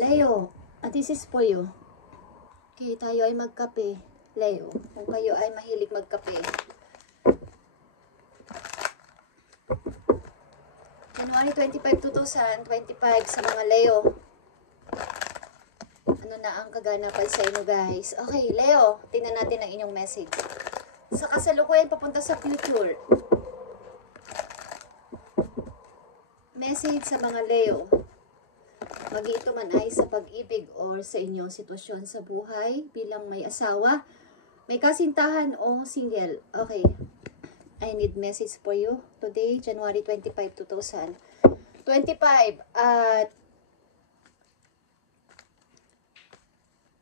Leo, this is for you. Okay, tayo ay magkape. Leo, kung kayo ay mahilig magkape. January 25, 2025 sa mga Leo. Ano na ang kaganapan sa inyo, guys? Okay, Leo, tingnan natin ang inyong message. Sa kasalukuyan papunta sa future. Message sa mga Leo. Mag-ito man ay sa pag-ibig or sa inyong sitwasyon sa buhay bilang may asawa, may kasintahan o single. Okay. I need message for you today, January 25, 2025. At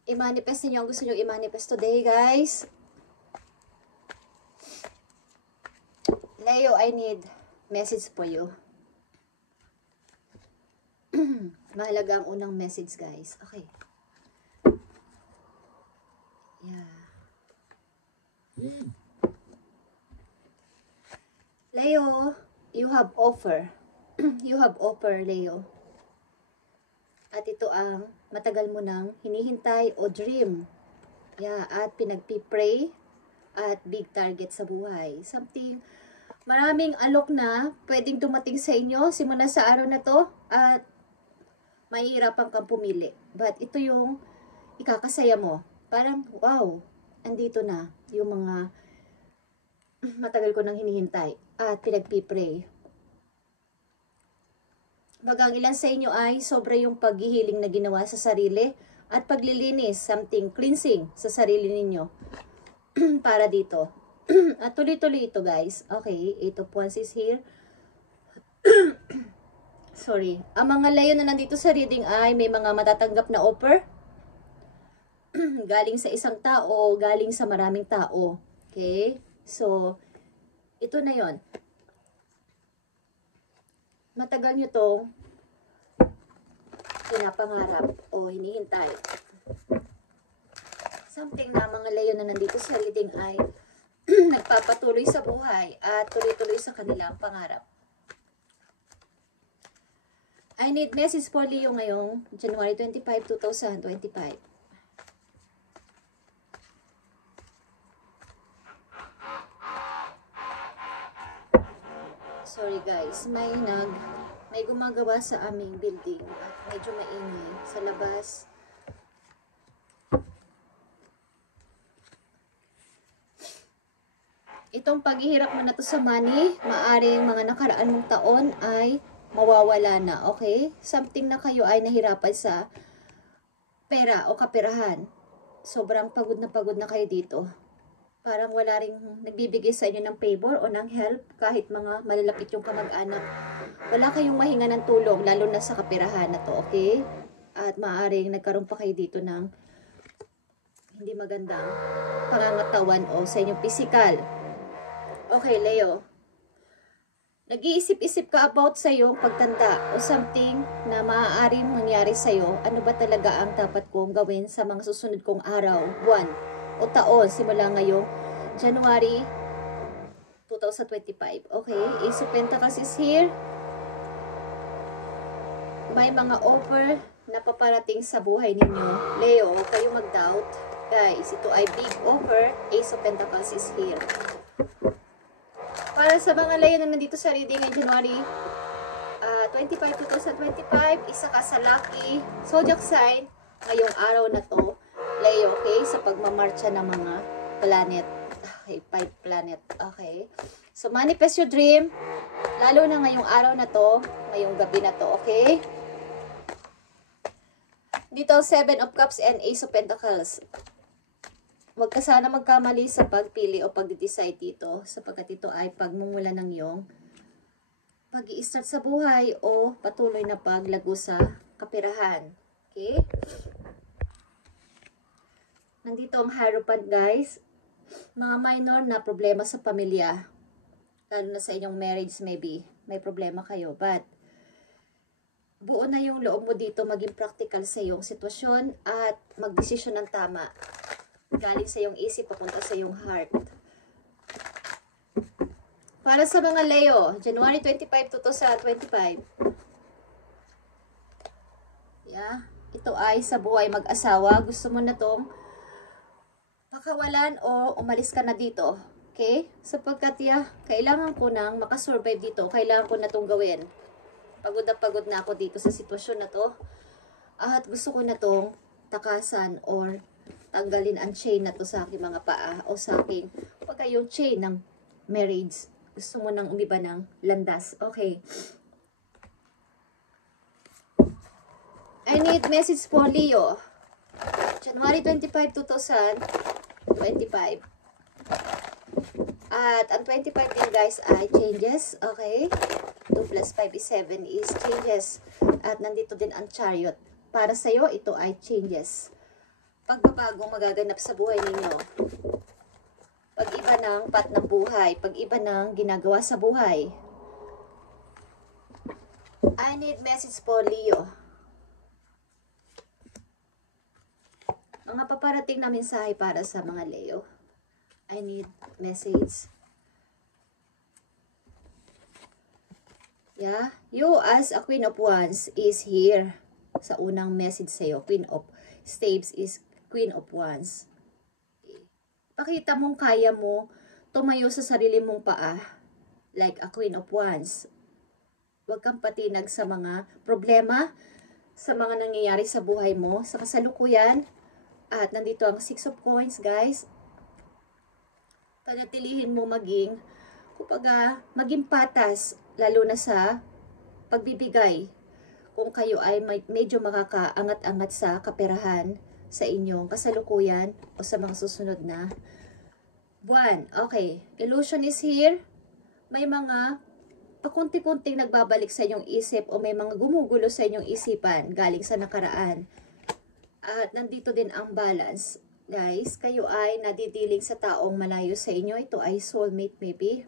i-manifest niyo ang gusto niyo i-manifest today, guys. Leo, I need message for you. Mahalaga ang unang message, guys. Okay. Yeah. Leo, you have offer. You have offer, Leo. At ito ang matagal mo nang hinihintay o dream. Yeah, at pinagpipray at big target sa buhay. Something, maraming alok na pwedeng dumating sa inyo simula sa araw na to at mahihirapan kang pumili. But ito yung ikakasaya mo. Parang, wow, andito na yung mga matagal ko nang hinihintay at pinagpipray. Bagang ilan sa inyo ay sobra yung paghihiling na ginawa sa sarili at paglilinis, something cleansing sa sarili ninyo para dito. At tuloy-tuloy ito, guys. Okay, 8 of Wands is here. Sorry. Ang mga Leo na nandito sa reading ay may mga matatanggap na offer. Galing sa isang tao, galing sa maraming tao. Okay? So, ito na yon. Matagal nyo itong pinapangarap o hinihintay. Something na mga Leo na nandito sa reading ay nagpapatuloy sa buhay at tuloy-tuloy sa kanilang pangarap. I need message for Leo ngayong January 25, 2025. Sorry guys, may gumagawa sa aming building at medyo maingay sa labas. Itong paghihirap mo na to sa money, maaring mga nakaraan mong taon ay mawawala na, okay? Something na kayo ay nahirapan sa pera o kaperahan. Sobrang pagod na kayo dito. Parang wala ring nagbibigay sa inyo ng favor o ng help kahit mga malalapit yung kamag-anak. Wala kayong mahinga ng tulong, lalo na sa kaperahan na to, okay? At maaring nagkaroon pa kayo dito ng hindi magandang pangangatawan o sa inyong physical. Okay, Leo. Nag-iisip-isip ka about sa iyong pagtanda o something na maaaring mangyari sa iyo. Ano ba talaga ang dapat kong gawin sa mga susunod kong araw, buwan o taon simula ngayong January 2025. Okay, Ace of Pentacles is here. May mga offer na paparating sa buhay ninyo. Leo, huwag kayong mag-doubt. Guys, ito ay big offer. Ace of Pentacles is here. Para sa mga Leo na nandito sa reading ng January 25, 2025, isa ka sa lucky zodiac sign ngayong araw na to, Leo, okay? Sa pagmamarcha ng mga planet. Okay, 5 planet. Okay. So, manifest your dream, lalo na ngayong araw na to, ngayong gabi na to, okay? Dito, 7 of Cups and Ace of Pentacles. Huwag ka sana magkamali sa pagpili o pag-decide dito sapagkat ito ay pagmumula ng iyong pag-i-start sa buhay o patuloy na paglago sa kaperahan. Okay? Nandito ang Hierophant, guys. Mga minor na problema sa pamilya. Lalo na sa inyong marriage, maybe. May problema kayo. But, buo na yung loob mo dito maging practical sa iyong sitwasyon at magdesisyon ng tama. Galing sa iyong isip, papunta sa iyong heart. Para sa mga Leo, January 25, 2025. Yeah. ito ay sa buhay mag-asawa. Gusto mo na tong pakawalan o umalis ka na dito. Okay? Sapagkat kailangan ko nang makasurvive dito. Kailangan ko na tong gawin. Pagod na ako dito sa sitwasyon na to. At gusto ko na tong takasan or tanggalin ang chain na to sa aking mga paa o sa aking pagka yung chain ng marriage. Gusto mo nang umiba ng landas. Okay. I need message for Leo. January 25, 2025. At ang 25 din guys ay changes. Okay. 2 plus 5 is 7 is changes. At nandito din ang chariot. Para sa'yo, ito ay changes. Pagbabagong magaganap sa buhay ninyo. Pag-iba ng path ng buhay. Pag-iba ng ginagawa sa buhay. I need message for Leo. Mga paparating na mensahe para sa mga Leo. I need message. Yeah, you as a Queen of Wands is here. Sa unang message sa'yo, Queen of Staves is Queen of Wands. Pakita mong kaya mo tumayo sa sarili mong paa. Like a Queen of Wands. Huwag kang patinag sa mga problema, sa mga nangyayari sa buhay mo, sa kasalukuyan. At nandito ang 6 of Coins, guys. Panatilihin mo maging patas, lalo na sa pagbibigay. Kung kayo ay medyo makakaangat-angat sa kaperahan sa inyong kasalukuyan o sa mga susunod na buwan. Okay, illusion is here. May mga pakunti-kunting nagbabalik sa inyong isip o may mga gumugulo sa inyong isipan galing sa nakaraan. At nandito din ang balance. Guys, kayo ay nadidiling sa taong malayo sa inyo. Ito ay soulmate maybe.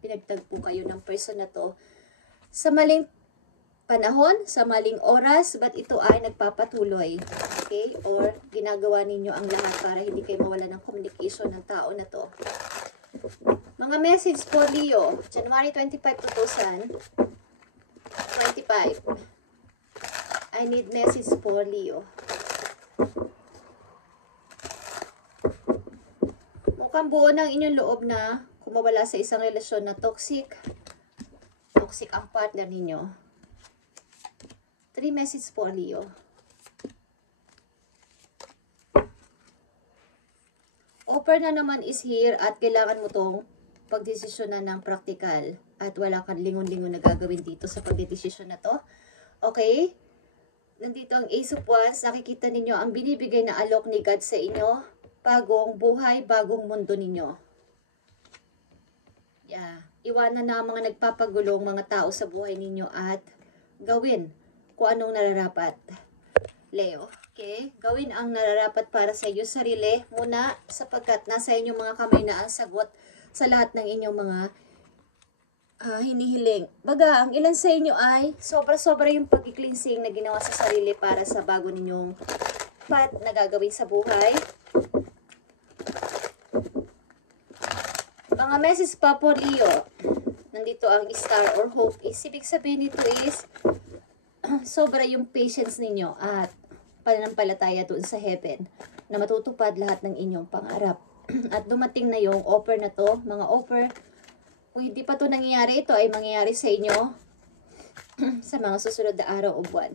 Pinagtagpo kayo ng person na to sa maling panahon, sa maling oras, but ito ay nagpapatuloy. Okay? Or ginagawa ninyo ang lahat para hindi kayo mawala ng communication ng tao na to. Mga message for Leo, January 25, 2025. I need message for Leo. Mukhang buo ng inyong loob na kumawala sa isang relasyon na toxic. Toxic ang partner ninyo. 3 message for Leo. Offer na naman is here at kailangan mo tong pagdesisyonan ng practical at wala kang lingon-lingon na gagawin dito sa pagdedesisyon na to. Okay? Nandito ang Ace of Wands. Nakikita ninyo ang binibigay na alok ni God sa inyo. Bagong buhay, bagong mundo ninyo. Yeah. Iwanan na ang mga nagpapagulong mga tao sa buhay ninyo at gawin kung anong nararapat. Leo. Okay? Gawin ang nararapat para sa iyo sarili muna sapagkat nasa inyong mga kamay na ang sagot sa lahat ng inyong mga hinihiling. Baga, ang ilan sa inyo ay sobra-sobra yung pag-cleansing na ginawa sa sarili para sa bago ninyong path na gagawin sa buhay. Mga message pa po, Leo. Nandito ang star or hope. Ibig sabihin nito is sobra yung patience ninyo at pananampalataya doon sa heaven na matutupad lahat ng inyong pangarap. At dumating na yung offer na to, mga offer. Kung hindi pa to nangyayari, ito ay mangyayari sa inyo sa mga susunod na araw o buwan.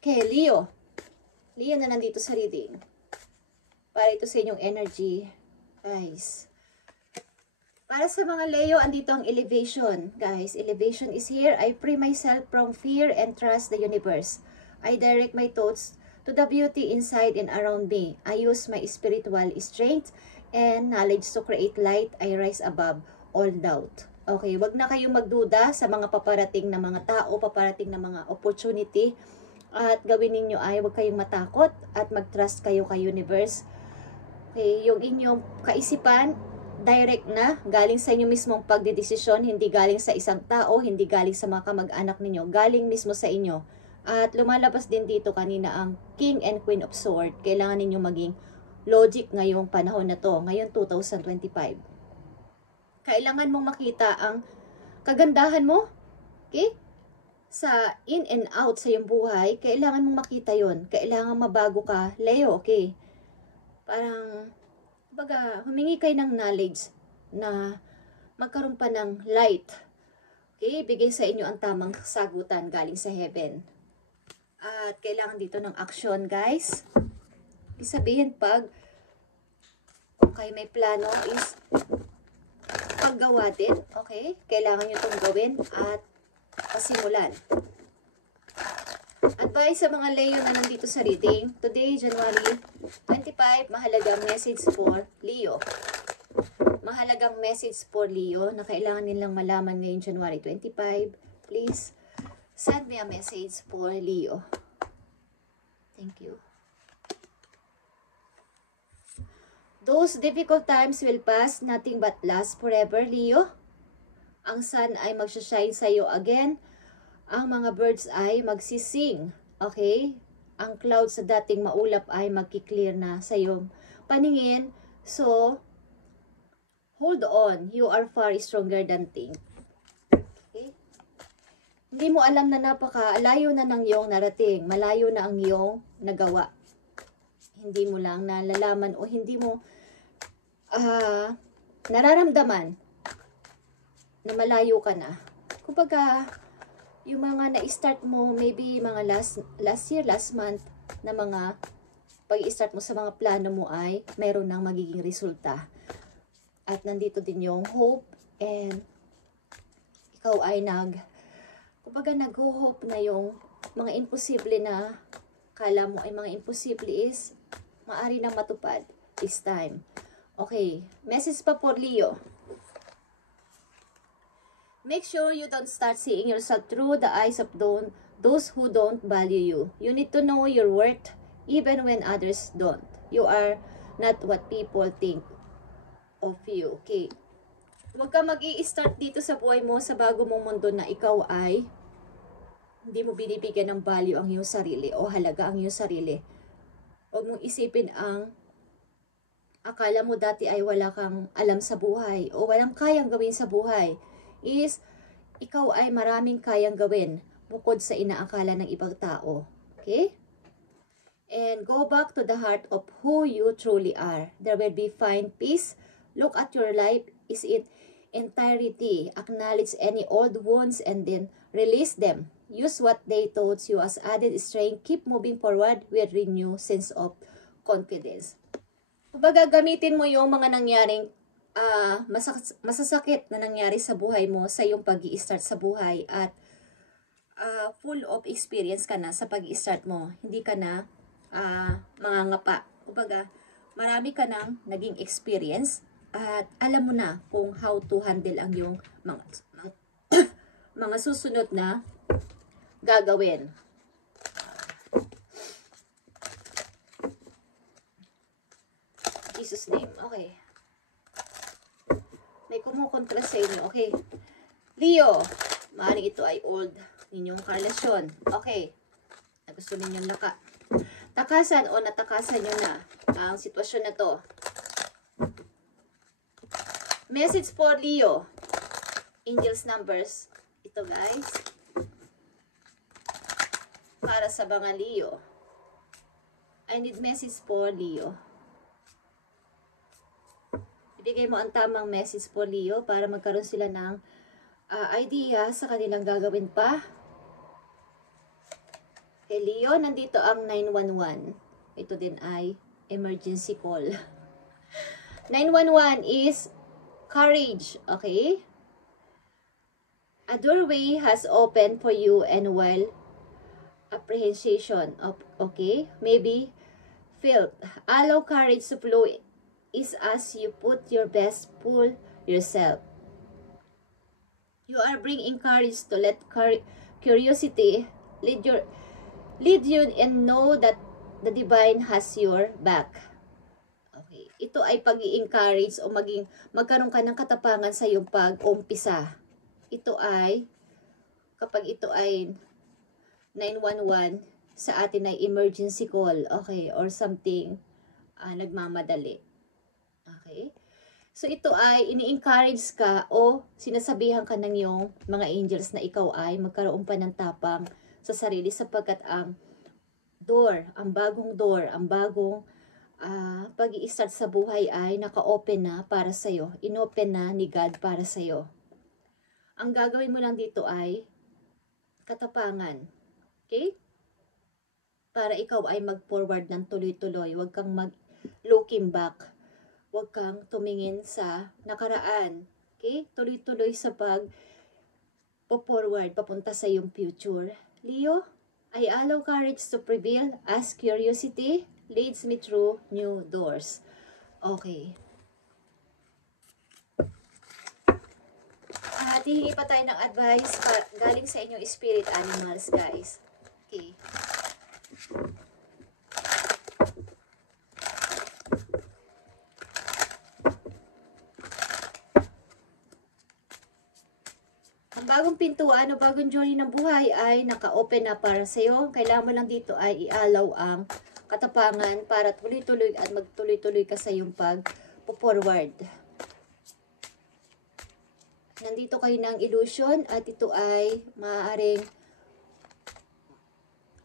Okay, Leo. Leo na nandito sa reading. Para ito sa inyong energy. Guys. Para sa mga Leo, andito ang elevation. Guys, elevation is here. I free myself from fear and trust the universe. I direct my thoughts to the beauty inside and around me. I use my spiritual strength and knowledge to create light. I rise above all doubt. Okay, wag na kayong magduda sa mga paparating na mga tao, paparating na mga opportunity. At gawin ninyo ay wag kayong matakot at mag-trust kayo kay universe. Okay, yung inyong kaisipan, direct na, galing sa inyo mismong pagdedesisyon, hindi galing sa isang tao, hindi galing sa mga kamag-anak ninyo, galing mismo sa inyo. At lumalabas din dito kanina ang King and Queen of Swords. Kailangan ninyo maging logic ngayong panahon na to, ngayon 2025. Kailangan mong makita ang kagandahan mo, okay? sa in and out sa iyong buhay, kailangan mong makita yon. Kailangan mabago ka, Leo, okay? Parang, baga, humingi kayo ng knowledge na magkaroon pa ng light. Okay? Bigay sa inyo ang tamang sagutan galing sa heaven. At kailangan dito ng action, guys. Ibig sabihin, kung kayo may plano is paggawa din, okay? Kailangan nyo itong gawin at pasimulan. Advice sa mga Leo na nandito sa reading. Today, January 25, mahalagang message for Leo. Mahalagang message for Leo na kailangan nilang malaman ngayong January 25. Please, send me a message for Leo. Thank you. Those difficult times will pass, nothing but last forever, Leo. Ang sun ay magsashine sa iyo again. Ang mga birds ay magsising. Okay? Ang clouds sa dating maulap ay magki-clear na sa iyong paningin. So, hold on. You are far stronger than think. Okay? Hindi mo alam na napaka-layo na ng iyong narating. Malayo na ang iyong nagawa. Hindi mo lang nalalaman o hindi mo nararamdaman na malayo ka na. Kumbaga, yung mga na-start mo, maybe mga last year, last month, na mga pag-i-start mo sa mga plano mo ay mayroon ng magiging resulta. At nandito din yung hope and ikaw ay kumbaga nag-hope na yung mga imposible na kala mo ay mga imposible is maari na matupad this time. Okay, message pa for Leo. Make sure you don't start seeing yourself through the eyes of those who don't value you. You need to know your worth even when others don't. You are not what people think of you. Okay. Huwag ka mag-i-start dito sa buhay mo sa bago mong mundo na ikaw ay hindi mo binibigyan ng value ang iyong sarili o halaga ang iyong sarili. Huwag mong isipin ang akala mo dati ay wala kang alam sa buhay o walang kayang gawin sa buhay. Is ikaw ay maraming kayang gawin bukod sa inaakala ng ibang tao. Okay? And go back to the heart of who you truly are. There will be find peace. Look at your life is in entirety. Acknowledge any old wounds and then release them. Use what they taught you as added strength. Keep moving forward with renewed sense of confidence. Kumbaga, gamitin mo yung mga nangyaring masasakit na nangyari sa buhay mo sa iyong pag-i-start sa buhay at full of experience ka na sa pag-i-start mo. Hindi ka na mangangapa. Kumbaga, marami ka nang naging experience at alam mo na kung how to handle ang iyong mga susunod na gagawin. Jesus name. Okay. May kumukontra sa inyo. Okay. Leo, maaaring ito ay old ninyong karelasyon. Okay. Gusto ninyong takasan o natakasan nyo na ang sitwasyon na to. Message for Leo. Angels numbers. Ito guys. Para sa mga Leo. I need message for Leo. Ibigay mo ang tamang message for Leo para magkaroon sila ng idea sa kanilang gagawin pa. Kay Leo, nandito ang 911. Ito din ay emergency call. 911 is courage, okay? A doorway has opened for you and while apprehension, okay? Maybe filled. Allow courage to flow is as you put your best full yourself. You are bringing courage to let curiosity lead you and know that the divine has your back. Okay. Ito ay pag-i-encourage o magkaroon ka ng katapangan sa iyong pag-umpisa. Ito ay, kapag ito ay 911, sa atin ay emergency call, okay, or something nagmamadali. Okay? So ito ay ini-encourage ka o sinasabihan ka ng iyong mga angels na ikaw ay magkaroon pa ng tapang sa sarili sapagkat ang ang bagong pag-i-start sa buhay ay naka-open na para sa'yo. Inopen na ni God para sa'yo. Ang gagawin mo lang dito ay katapangan. Okay? Para ikaw ay mag-forward ng tuloy-tuloy. Huwag kang mag-looking back. Huwag kang tumingin sa nakaraan. Okay? Tuloy-tuloy sa pag-forward, papunta sa iyong future. Leo, I allow courage to prevail as curiosity leads me through new doors. Okay. At hihingi pa tayo ng advice galing sa inyong spirit animals, guys. Okay. Ang bagong pintuan o bagong journey ng buhay ay naka-open na para sa'yo. Kailangan mo lang dito ay i-allow ang katapangan para tuloy-tuloy at magtuloy-tuloy ka sa iyong pag-forward. Nandito kayo ng illusion at ito ay maaaring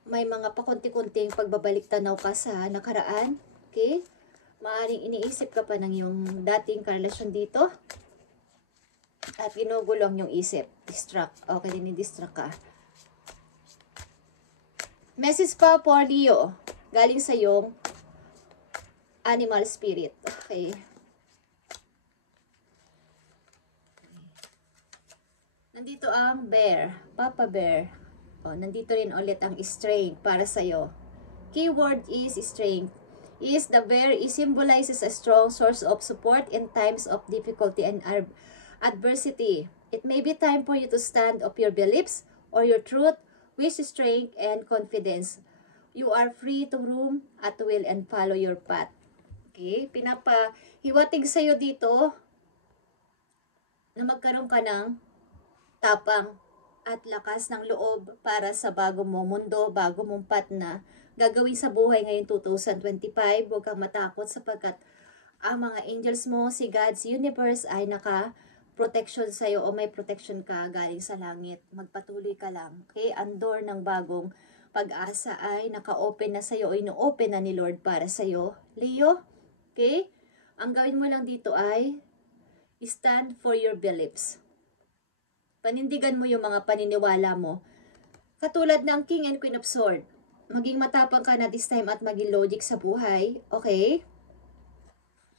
may mga pakunti-kunting pagbabalik tanaw ka sa nakaraan. Okay? Maaaring iniisip ka pa ng iyong dating karelasyon dito. At ginugulong yung isip. Distract. Okay, dinidistract ka. Message pa for Leo. Galing sa yung animal spirit. Okay. Nandito ang bear. Papa bear. O, nandito rin ulit ang strength para sa'yo. Keyword is strength. The bear symbolizes a strong source of support in times of difficulty and adversity. It may be time for you to stand up your beliefs or your truth with strength and confidence. You are free to roam at will and follow your path. Okay? Pinapahiwatig sa'yo dito na magkaroon ka ng tapang at lakas ng loob para sa bago mong mundo, bago mong path na gagawin sa buhay ngayon 2025. Huwag kang matakot sapagkat ang mga angels mo, si God's universe ay protection sa'yo o may protection ka galing sa langit. Magpatuloy ka lang. Okay? Ang door ng bagong pag-asa ay naka-open na sa'yo o ino-open na ni Lord para sa'yo. Leo, okay? Ang gawin mo lang dito ay stand for your beliefs. Panindigan mo yung mga paniniwala mo. Katulad ng King and Queen of Swords. Maging matapang ka na this time at maging logic sa buhay. Okay?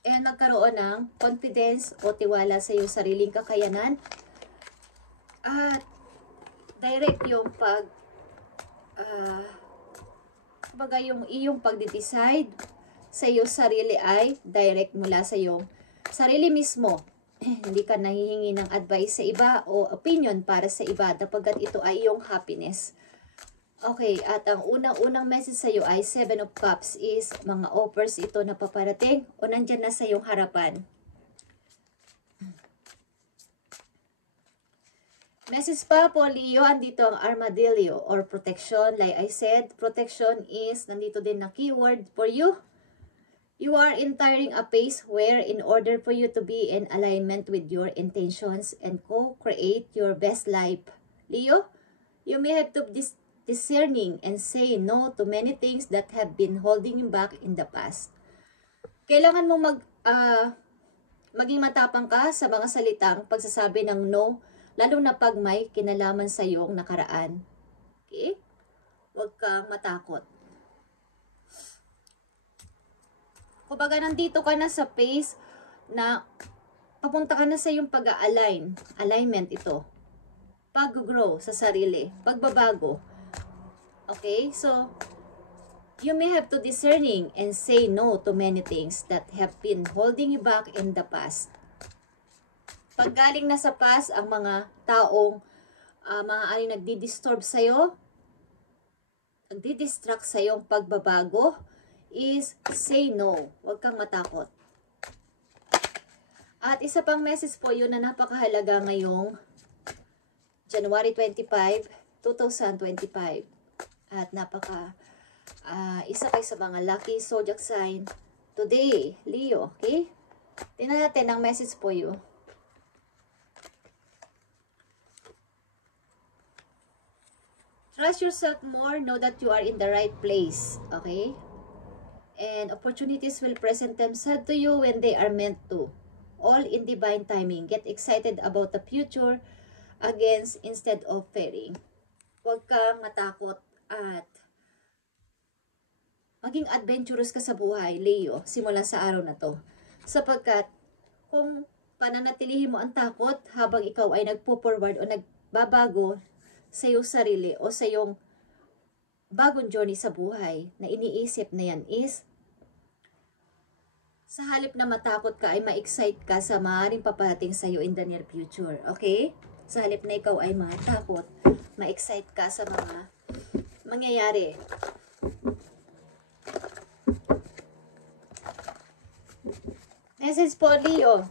And magkaroon ng confidence o tiwala sa iyong sariling kakayanan. At direct yung yung iyong pagde-decide sa iyong sarili ay direct mula sa iyong sarili mismo. Hindi ka nahihingi ng advice sa iba o opinion para sa iba dapagat ito ay iyong happiness. Okay, at ang unang-unang message sa iyo ay 7 of Cups is mga offers ito na paparating o nandyan na sa iyong harapan. Message pa po, Leo, andito ang armadillo or protection. Like I said, protection is nandito din na keyword for you. You are entering a phase where in order for you to be in alignment with your intentions and co-create your best life. Leo, you may have to discerning and say no to many things that have been holding you back in the past. Kailangan mo maging matapang ka sa mga salitang pagsasabi ng no, lalo na pag may kinalaman sa iyong nakaraan. Okay? Huwag kang matakot. Kumbaga nandito ka na sa phase na papunta ka na sa iyong pag-a-align. Alignment ito. Pag-grow sa sarili. Pagbabago. Okay, so you may have to discerning and say no to many things that have been holding you back in the past. Pag galing na sa past, ang mga taong maaaring nagdi-disturb sa'yo, nagdi-distract sa'yong pagbabago, is say no. Huwag kang matakot. At isa pang message po yun na napakahalaga ngayong January 25, 2025. At isa kayo sa mga lucky zodiac sign today, Leo, okay? Tingnan natin ang message for you. Trust yourself more. Know that you are in the right place. Okay? And opportunities will present themselves to you when they are meant to. All in divine timing. Get excited about the future against instead of fearing. Huwag kang matakot at maging adventurous ka sa buhay, Leo, simula sa araw na to. Sapagkat kung pananatilihin mo ang takot habang ikaw ay nagpo-forward o nagbabago sa iyong sarili o sa iyong bagong journey sa buhay na iniisip na yan is sa halip na matakot ka ay ma-excite ka sa maaaring paparating sa iyo in the near future. Okay? Sa halip na ikaw ay matakot, ma-excite ka sa mga mangyayari. Message po, Leo.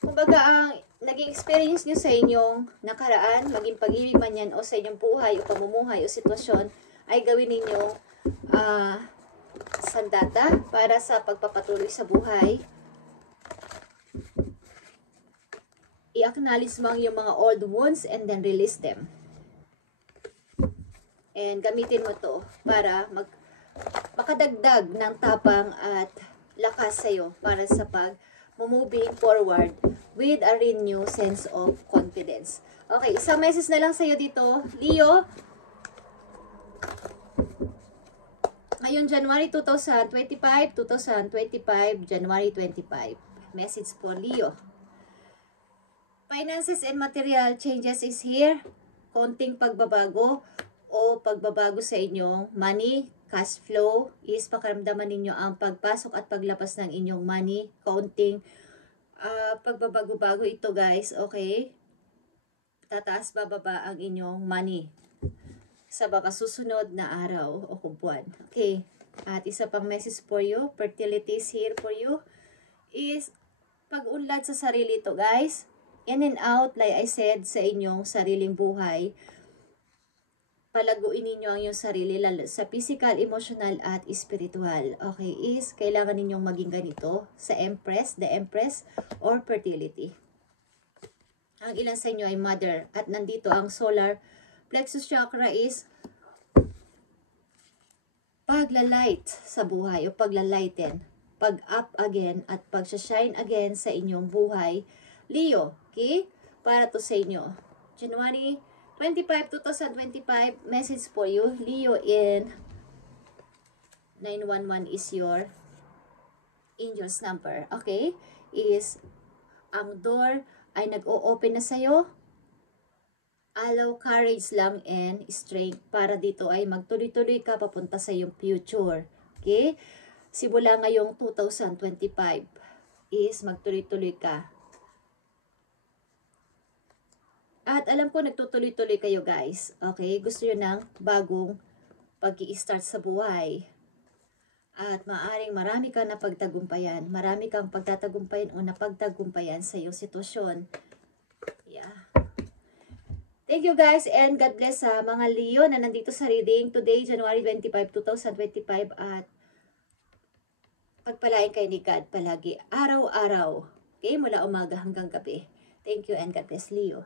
Kumbaga, ang naging experience nyo sa inyong nakaraan, maging pag-ibig man yan o sa inyong buhay o pamumuhay o sitwasyon, ay gawin ninyo sandata para sa pagpapatuloy sa buhay. I-acknowledge mo yung mga old wounds and then release them. And gamitin mo to para makadagdag ng tapang at lakas sa'yo para sa moving forward with a renewed sense of confidence. Okay, isang message na lang sa'yo dito, Leo. Ngayon, January 2025, January 25. Message po, Leo. Finances and material changes is here. Konting pagbabago o pagbabago sa inyong money, cash flow is pakaramdaman ninyo ang pagpasok at paglabas ng inyong money. Kaunting pagbabago-bago ito, guys. Okay? Tataas bababa ang inyong money sa baka susunod na araw o buwan. Okay? At isa pang message for you, fertility is here for you, is pag-unlad sa sarili ito, guys. In and out, like I said, sa inyong sariling buhay. Palaguin ninyo ang iyong sarili lalo sa physical, emotional, at spiritual. Okay, is kailangan ninyong maging ganito sa Empress, the Empress, or fertility. Ang ilan sa inyo ay mother, at nandito ang solar plexus chakra is paglalight sa buhay o paglalighten, pag-up again, at pag-shine again sa inyong buhay. Leo, okay? Para to sa inyo. January 25, 2025, message for you. Leo in 911 is your angel's number. Okay? Is ang door ay nag-o-open na sa'yo. Allow courage lang and strength para dito ay magtuloy-tuloy ka papunta sa iyong future. Okay? Simula ngayong 2025 is magtuloy-tuloy ka. At alam ko nagtutuloy-tuloy kayo, guys. Okay? Gusto nyo ng bagong pag-i-start sa buhay. At maaring marami kang napagtagumpayan. Marami kang pagtatagumpayan o napagtagumpayan sa iyong sitwasyon. Yeah. Thank you, guys, and God bless sa mga Leo na nandito sa reading today, January 25, 2025. At pagpalain kayo ni God palagi, araw-araw. Okay? Mula umaga hanggang gabi. Thank you and God bless, Leo.